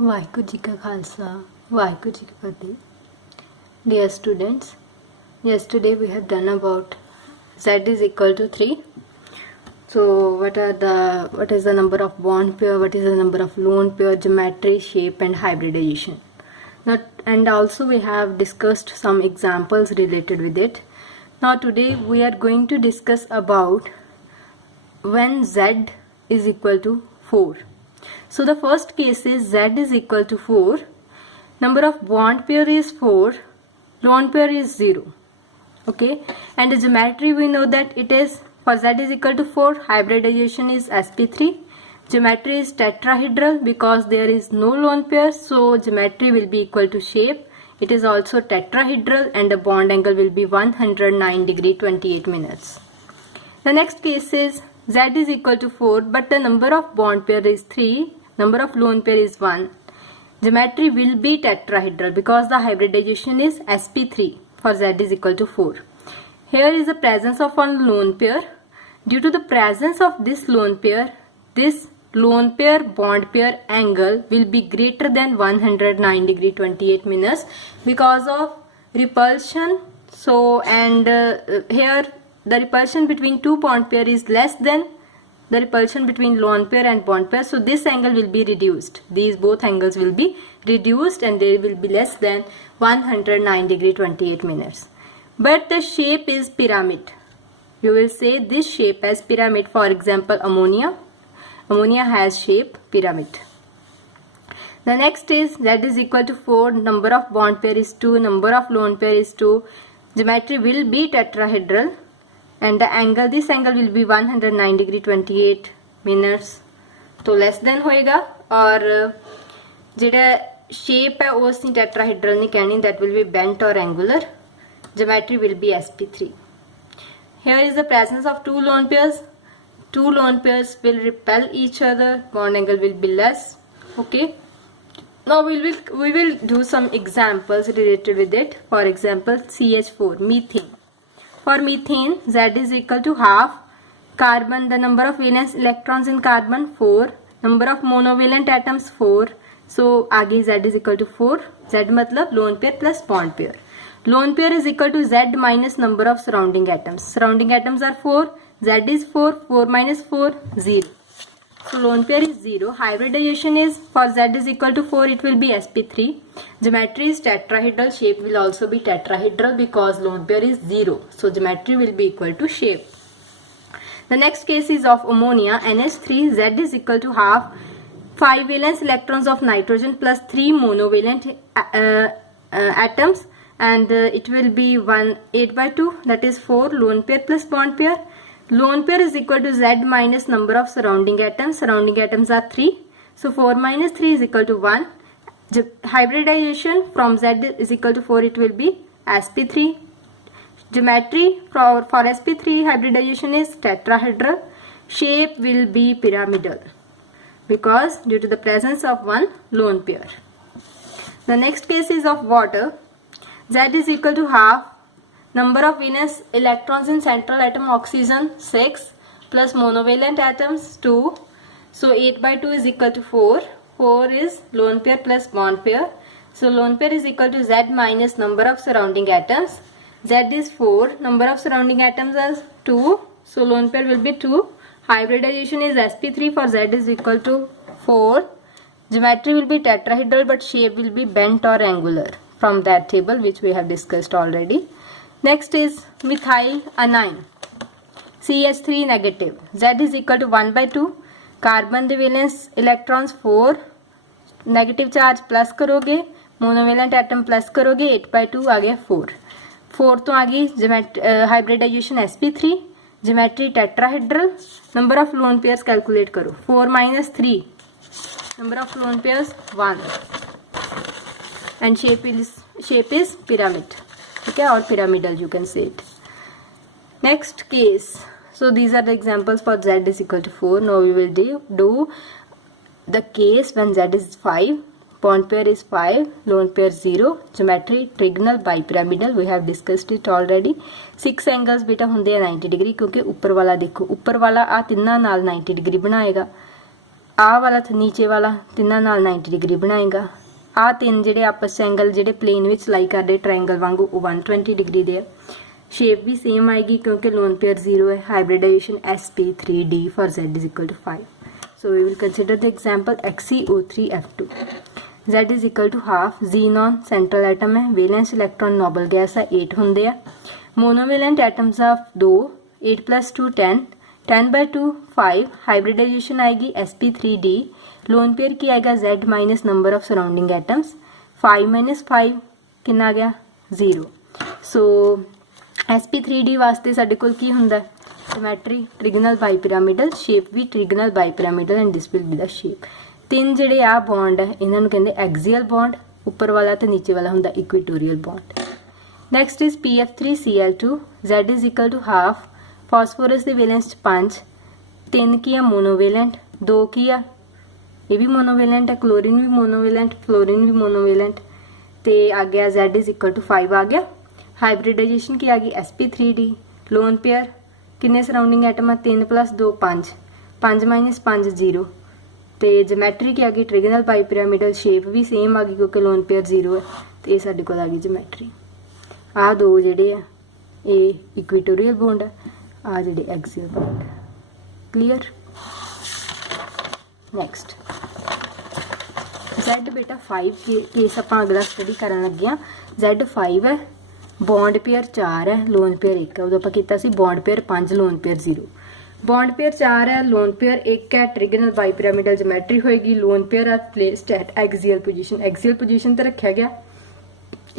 वाहिगुरू जी का खालसा वाहिगुरू जी की फतेह. Dear students, yesterday we have done about z is equal to 3. So what is the number of bond pair, what is the number of lone pair, geometry, shape and hybridization. And also we have discussed some examples related with it. Now today we are going to discuss about when z is equal to 4. So the first case is z is equal to 4, number of bond pair is 4, lone pair is 0. Okay, and the geometry we know that it is for z is equal to 4, hybridization is sp3, geometry is tetrahedral because there is no lone pair, so geometry will be equal to shape. It is also tetrahedral and the bond angle will be 109 degree 28 minutes. The next case is z is equal to 4 but the number of bond pair is 3, number of lone pair is 1. Geometry will be tetrahedral because the hybridization is sp3 for z is equal to 4. Here is the presence of one lone pair. Due to the presence of this lone pair bond pair angle will be greater than 109 degree 28 minutes because of repulsion. So and here the repulsion between two bond pair is less than the repulsion between lone pair and bond pair, so this angle will be reduced. These both angles will be reduced and they will be less than 109 degree 28 minutes. But the shape is pyramid. You will say this shape as pyramid. For example, ammonia has shape pyramid. The next is z is equal to 4, number of bond pair is 2, number of lone pair is 2, geometry will be tetrahedral and the angle, this angle will be 109 degree 28 minutes. तो less than होएगा और जेड़ा shape है वो ਅਸੀਂ tetrahedral नहीं कहनी, that will be bent or angular. Geometry will be sp3. Here is the presence of two lone pairs. Two lone pairs will repel each other, bond angle will be less. Okay. Now we will do some examples related with it. For example, CH4 methane. For methane, z is equal to half. Carbon, the number of valence electrons in carbon 4, number of monovalent atoms 4. So आगे z is equal to 4. Z मतलब lone pair plus bond pair. Lone pair is equal to z minus number of surrounding atoms. Surrounding atoms are 4. Z is 4. 4 minus 4, 0. So lone pair is 0. Hybridization is for z is equal to 4. It will be sp3. Geometry is tetrahedral. Shape will also be tetrahedral because lone pair is 0. So geometry will be equal to shape. The next case is of ammonia NH3. Z is equal to half. 5 valence electrons of nitrogen plus 3 monovalent atoms and it will be 8 by 2, that is 4 lone pair plus bond pair. Lone pair is equal to z minus number of surrounding atoms. Surrounding atoms are 3. So 4 minus 3 is equal to 1. Hybridization from z is equal to 4, it will be sp3. Geometry for sp3 hybridization is tetrahedral. Shape will be pyramidal because due to the presence of one lone pair. The next case is of water. Z is equal to half. Number of valence electrons in central atom oxygen 6 plus monovalent atoms 2. So 8 by 2 is equal to 4. 4 is lone pair plus bond pair. So lone pair is equal to Z minus number of surrounding atoms. Z is 4. Number of surrounding atoms is 2. So lone pair will be 2. Hybridization is sp3 for Z is equal to 4. Geometry will be tetrahedral but shape will be bent or angular from that table which we have discussed already. Next is methyl anion. CH3 negative. Z is equal to 1 by 2. Carbon the valence electrons 4. Negative charge plus करोगे. Monovalent atom plus करोगे. 8 by 2 आ गया 4. 4 तो आ गई hybridization sp3. Geometry tetrahedral. Number of lone pairs calculate करो. 4 minus 3. Number of lone pairs 1. And shape is pyramid. Okay, or pyramidal you can say it. Next case. So these are the examples for z is equal to 4. Now we will do the case when z is 5, bond pair is 5, lone pair 0, geometry trigonal bipyramidal. We have discussed it already. 6 angles बेटा होंगे 90 degree क्योंकि ऊपर वाला देखो ऊपर वाला आ तिन्ना नाल 90 degree बनाएगा आ वाला नीचे वाला तिन्हां नाल 90 डिग्री बनाएगा। आ तीन जिहड़े आपस च एंगल जिहड़े प्लेन विच लाई करदे ट्रायंगल वांगू वो 120 डिग्री दे। शेप भी सेम आएगी क्योंकि लोन पेयर 0 है। Hybridization sp3d for z is equal to 5। So we will consider the example XeO3F2। Z is equal to half. Xenon central atom है। वैलेंस इलैक्ट्रॉन नोबल गैस है 8 होंगे आ। Monovalent atoms of 2 8 + 2 10 10/2 5। Hybridization आएगी sp3d। Lone pair की आएगा Z minus number of surrounding atoms. 5 - 5 कितना आ गया 0। सो sp3d वास्ते साडे कोल की हुंदा ज्योमैट्री ट्रिगोनल बाईपिरामिडल। शेप भी trigonal bipyramidal and this will be the shape. तीन जिहड़े आ बॉन्ड है इन्हां नूं कहंदे एक्सियल बॉन्ड। ऊपर वाला ते नीचे वाला हुंदा equatorial bond. Next is PF3Cl2। Z is equal to half. Phosphorus दे वैलेंस 5। 3 की है मोनोवेलेंट। 2 की है ये भी मोनोवेलेंट है। क्लोरीन भी मोनोवेलेंट फ्लोरीन भी मोनोवेलेंट। ते आ गया Z इज इक्वल टू 5 आ गया। हाइब्रिडाइजेशन की आ गई sp3d। लोन पेयर किन्ने सराउंडिंग एटम है 3 + 2 5 5 - 5 0। तो ज्योमैट्री की आ गई ट्रिगोनल बाईपिरामिडल। शेप भी सेम आ गई क्योंकि लोन पेयर 0 है। तो ये साडे कोल आ गई ज्योमैट्री। आ दो जिहड़े आ ये इक्वेटोरियल बॉन्ड है। आ जिहड़े एक्सियल बॉन्ड है। क्लीयर। नैक्सट Z बेटा 5 केस आपां अगला स्टडी करन लगे हां। Z 5 है। बॉन्ड पेयर 4 है। लोन पेयर 1 है। उदों आपां कीता सी bond pair 5 lone pair 0। Bond pair 4 है। लोन पेयर 1 है। ट्रिगोनल बाईपिरामिडल ज्योमैट्री होएगी। Lone pair are placed at axial position. Axial position ते रखा गया।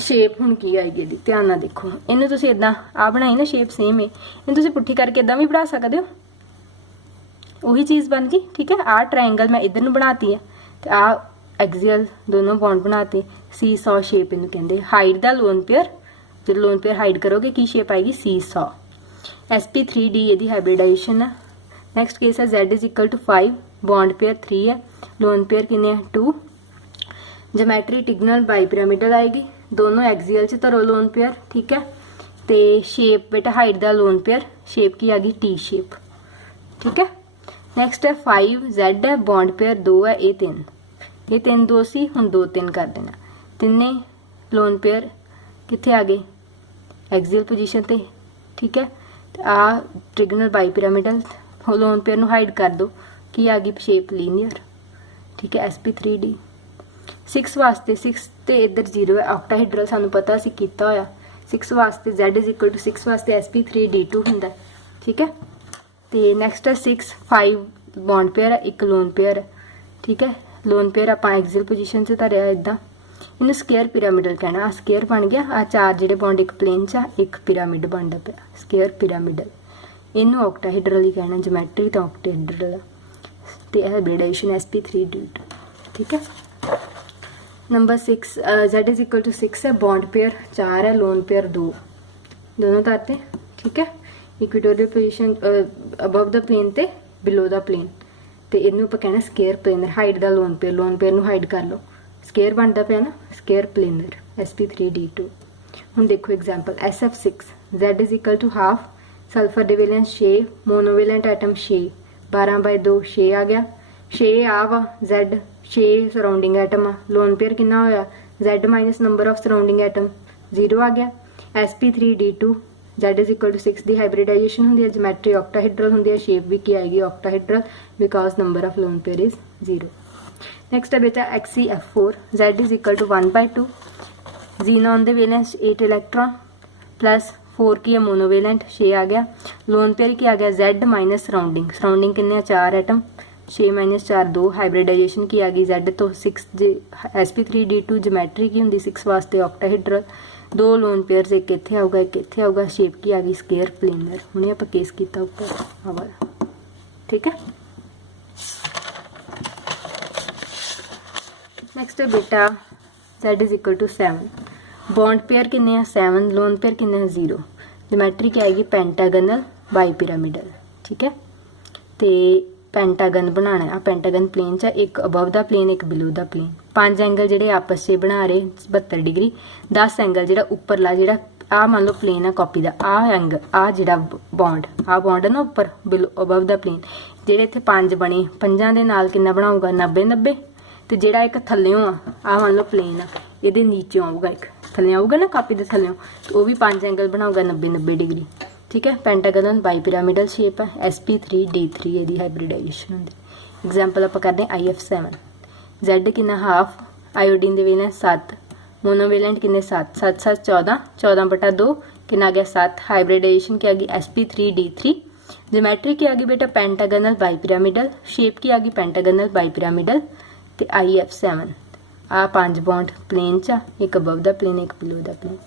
शेप हुण की आएगी इहदी ध्यान नाल देखो। इहनूं तुसीं इदां आ बनाई ना शेप सेम है। इहनूं तुसीं पुट्ठी करके इदां भी बना सकदे हो। ਉਹੀ चीज़ बन गई। ठीक है। आ ट्रायंगल मैं इधर नूं बनाती है तो आ एक्सियल दोनों बॉन्ड बनाते। सी सौ शेप इनू कहते। Hide the lone pair. जो लोन पेयर हाइड करोगे की शेप आएगी सी सौ। sp3d यदि हाइब्रिडाइजेशन है। नैक्सट केस है Z is equal to 5। Bond pair 3 है। लोन पेयर कितने 2। ज्योमैट्री ट्रिगोनल बाईपिरामिडल आएगी। दोनों एक्सियल च धरो लोन पेयर। ठीक है। तो शेप बेटा hide the lone pair. Shape की आ गई टी शेप। ठीक है। नैक्सट है 5 Z है। बॉन्ड पेयर 2 है। ये 3 ये 3 2 सी हुण 2 3 कर देना। तिन्ने लोन पेयर कित्थे आ गए एक्सियल पोजीशन ते। ठीक है। तो आ ट्रिगोनल बाईपिरामिडल लोन पेयर नूं हाइड कर दो की आ गई शेप लीनियर। ठीक है। sp3d 6 वास्ते 6 ते इधर 0 है। ऑक्टाहेड्रल सानूं पता सी कीता होया। 6 वास्ते Z इज इक्वल टू 6 वास्ते sp3d2 हुंदा। ठीक है। तो नैक्सट है 6 5 बॉन्ड पेयर है। एक लोन पेयर है। ठीक है। लोन पेयर आपां एक्सियल पोजीशन से धरिया इदां। इन्हूं स्केयर पिरामिडल कहना। आ स्केयर बन गया। आ 4 जिहड़े बॉन्ड एक प्लेन च एक पिरामिड बनदा पिया स्केयर पिरामिडल। इन्हूं ऑक्टाहेड्रल ही कहना। ज्योमैट्री तो ऑक्टाहेड्रल है। तो हाइब्रिडाइजेशन sp3d2। ठीक है। Number 6 Z is equal to 6 है। बॉन्ड पेयर 4 है। लोन पेयर 2 दोनों धरते। ठीक है। Equatorial position above the plane ते बिलो द प्लेन। तो इनू आप कहना square planar. Hide the lone pair नूं हाइड कर लो। स्केयर बनता पाया ना स्केयर प्लेनर sp3d2। हुण देखो example SF6 Z is equal to half. Sulphur दे वैलेंस 6। मोनोवेलेंट एटम 6 12/2 6 आ गया। 6 आ वा Z 6 सराउंडिंग एटम आ। लोन पेयर कितना होया Z minus number of surrounding atom 0 आ गया। sp3d2 Z is equal to 6 की हाइब्रिडाइजेशन होंगी है। ज्योमैट्री ऑक्टाहेड्रल होंगी है। शेप भी की आएगी octahedral because number of lone pair is 0। Next है बेटा XeF4 Z is equal to 1/2। Xenon दे वैलेंस 8 इलैक्ट्रॉन प्लस 4 की है मोनोवेलेंट 6 आ गया। लोन पेयर की आ गया Z माइनस सराउंडिंग। सराउंडिंग कितने 4 एटम 6 - 4 2। हाइब्रिडाइजेशन की आ गई Z तो 6 sp3d2 ज्योमैट्री की होंगी 6 वास्ते ऑक्टाहेड्रल। 2 लोन पेयर्स एक इत्थे आऊगा एक इत्थे आऊगा। शेप की आ गई स्केयर प्लेनर। हुणे आपां केस कीता उपर आ वाला। ठीक है। नैक्सट है बेटा Z is equal to 7। Bond pair कितने हैं 7। लोन पेयर कितने हैं 0। ज्योमैट्री क्या आएगी पेंटागनल बाईपिरामिडल। ठीक है। तो पेंटागन बनाना है। पेंटागन प्लेन च एक अबव द प्लेन एक बिलो द प्लेन। 5 एंगल जिहड़े आपस से बना रहे 72 डिग्री। 10 एंगल जिहड़ा उपरला जिहड़ा आ मान लो प्लेन है कॉपी का। आ एंगल आ जिहड़ा बॉन्ड है ना उपर बिलो अबव द प्लेन ਜਿਹੜੇ ਇੱਥੇ 5 ਬਣੇ 5 ਦੇ ਨਾਲ ਕਿੰਨਾ ਬਣਾਊਗਾ 90 90 ਤੇ ਜਿਹੜਾ ਇੱਕ ਥੱਲਿਓਂ ਆ ਮੰਨ ਲਓ ਪਲੇਨ ਆ ਇਹਦੇ ਨੀਚੋਂ ਆਊਗਾ ਇੱਕ ਥੱਲੇ ਆਊਗਾ ਨਾ ਕਾਪੀ ਦੇ ਥੱਲਿਓਂ ਤੇ ਉਹ ਵੀ 5 ਐਂਗਲ ਬਣਾਊਗਾ 90 90 ਡਿਗਰੀ ਠੀਕ ਹੈ। ਪੈਂਟਾਗਨਲ ਬਾਈਪਿਰਾਮਿਡਲ ਸ਼ੇਪ ਹੈ sp3d3 ਇਹਦੀ ਹਾਈਬ੍ਰਿਡਾਈਜੇਸ਼ਨ ਹੁੰਦੀ। ਐਗਜ਼ਾਮਪਲ ਆਪਾਂ ਕਰਦੇ ਹਾਂ IF7 Z ਕਿੰਨਾ ਹਾਫ ਆਇਓਡੀਨ ਦੇ ਵੇਲੈਂਸ 7 ਮੋਨੋਵੇਲੈਂਟ ਕਿੰਨੇ 7 7 7 14 14/2 कितना आ गया 7 हाइब्रिडाइजेशन की आ गई sp3d3 ज्योमेट्री की आ गई बेटा पेंटागनल बाइपिरामिडल शेप की आ गई पेंटागनल बाइपिरामिडल ते IF7 आ 5 बॉन्ड प्लेन चा एक अबव द प्लेन एक below the plane.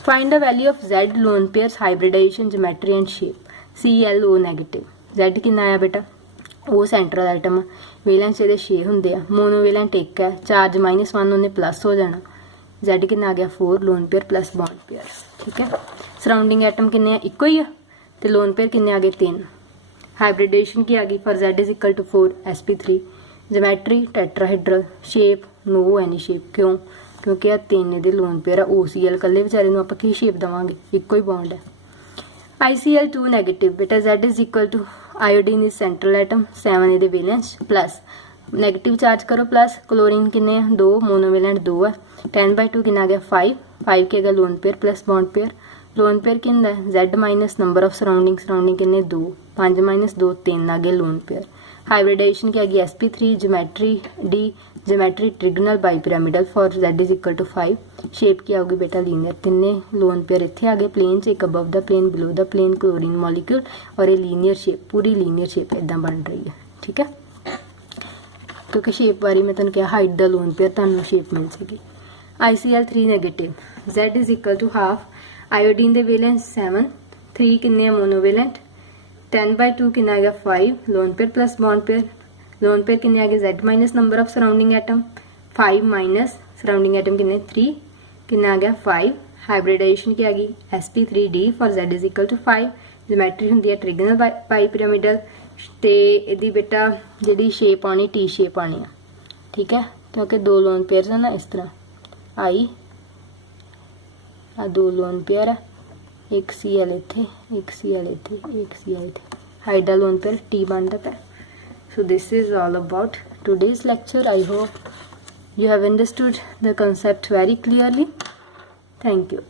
Find the value of Z lone pairs hybridisation geometry and shape ClO negative Z कितना आया बेटा वो सेंट्रल आइटम वेलेंस ये 6 होंगे मोनोवेलेंट 1 है चार्ज -1 उन्हें प्लस हो जाना Z कितना आ गया 4 loan pair plus bond pair ठीक है। सराउंडिंग एटम किन्ने इक्को ही है तो लोन पेयर किन्ने आ गए 3। हाइब्रिडेशन की आ गई for Z is equal to 4 sp3 geometry tetrahedral shape no any shape क्यों क्योंकि आ 3 दे लोन पेयर आ OCl कल्ले बेचारे नूं आपां की शेप देवांगे इक्को ही बॉन्ड है। ICl2 नेगेटिव बेटा Z is equal to iodine is central atom 7 ਇਹਦੇ वैलेंस प्लस नेगेटिव चार्ज करो प्लस क्लोरीन किन्ने 2 मोनोवेलेंट 2 है 10/2 कितना आ गया 5 के loan pair plus bond pair lone pair कितना है Z minus number of surrounding किन्ने 2 5 - 2 3 आ गए लोन पेयर। हाइब्रिडाइजेशन की आ गई sp3 geometry trigonal bipyramidal for Z is equal to 5 shape की आऊगी बेटा लीनियर तिन्ने लोन पेयर इत्थे आ गए प्लेन च एक above the plane below the plane chlorine molecule और ये लीनियर शेप पूरी लीनियर शेप इदां बन रही है ठीक है क्योंकि शेप बारी मैं तुहानूं कहा हाइट द लोन पेयर तुहानूं शेप मिल जाएगी। ICl3 negative Z is equal to half iodine दे वेलेंस 7 3 किन्ने मोनोवेलेंट 10/2 किन्ना आ गया 5 lone pair plus bond pair lone pair किन्ने आ गए Z minus number of surrounding atom 5 minus surrounding atom किन्ने 3 किन्ना आ गया 5 हाइब्रिडाइजेशन की आ गई sp3d for Z is equal to 5 geometry होंदी है ट्रिगोनल बाइपिरामिडल ते इहदी बेटा जिहड़ी शेप आनी टी शेप आनी है ठीक है क्योंकि 2 लोन पेयर है ना इस तरह आई आ 2 लोन पेयर है एक Cl इत्थे एक Cl इत्थे एक Cl इत्थे हाइट दा लोन पेयर T बनता पे। So this is all about today's lecture. I hope you have understood the concept very clearly. Thank you.